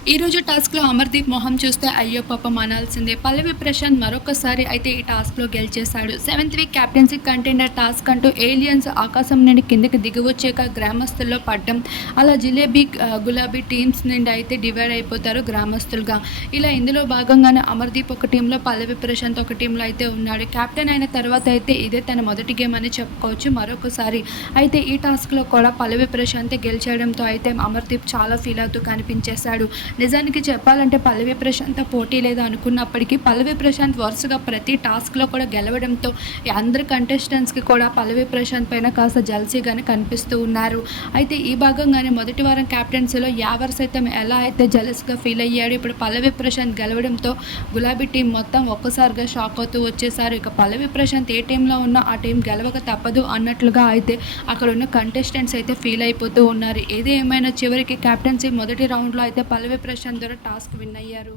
ఈరోజు టాస్క్‌లో అమర్‌దీప్ మొహం చూస్తే అయ్యో పాపం అనాల్సిందే. పల్లవి ప్రశాంత్ మరొకసారి అయితే ఈ టాస్క్‌లో గెలిచేశాడు. 7th week captaincy contender task అంటూ ఏలియన్స్ ఆకాశం నుండి కిందకి దిగివచ్చాక గ్రామస్తుల్లో పడ్డం. అలా గులాబీ టీమ్స్ నుండి అయితే డివైడ్ అయిపోతారు గ్రామస్తులుగా. ఇలా ఇందులో భాగంగానే అమర్‌దీప్ ఒక టీంలో, పల్లవి ప్రశాంత్ ఒక టీంలో అయితే ఉన్నాడు. కెప్టెన్ అయిన తర్వాత అయితే ఇదే తన మొదటి గేమ్ అని చెప్పుకోవచ్చు మరొకసారి. అయితే ఈ టాస్క్‌లో కూడా పల్లవి ప్రశాంతే గెలిచేయడంతో అయితే అమర్‌దీప్ చాలా ఫీల్ అవుతూ కనిపించేశాడు. నిజానికి చెప్పాలంటే పల్లవి ప్రశాంత్‌తో పోటీ లేదు అనుకున్నప్పటికీ పల్లవి ప్రశాంత్ వరుసగా ప్రతి టాస్క్‌లో కూడా గెలవడంతో అందరు కంటెస్టెంట్స్‌కి కూడా పల్లవి ప్రశాంత్ పైన కాస్త జెలసీగానే కనిపిస్తూ ఉన్నారు. అయితే ఈ భాగంగానే మొదటి వారం కెప్టెన్సీలో యావర్ సైతం ఎలా అయితే జెలస్‌గా ఫీల్ అయ్యాడు. ఇప్పుడు పల్లవి ప్రశాంత్ గెలవడంతో గులాబీ టీం మొత్తం ఒక్కసారిగా షాక్ అవుతూ వచ్చేసారు. ఇక పల్లవి ప్రశాంత్ ఏ టీంలో ఉన్నా ఆ టీం గెలవక తప్పదు అన్నట్లుగా అయితే అక్కడ ఉన్న కంటెస్టెంట్స్ అయితే ఫీల్ అయిపోతూ ఉన్నారు. ఏది ఏమైనా చివరికి కెప్టెన్సీ మొదటి రౌండ్‌లో అయితే పల్లవి ప్రశాంత్ ద్వారా టాస్క్ విన్ అయ్యారు.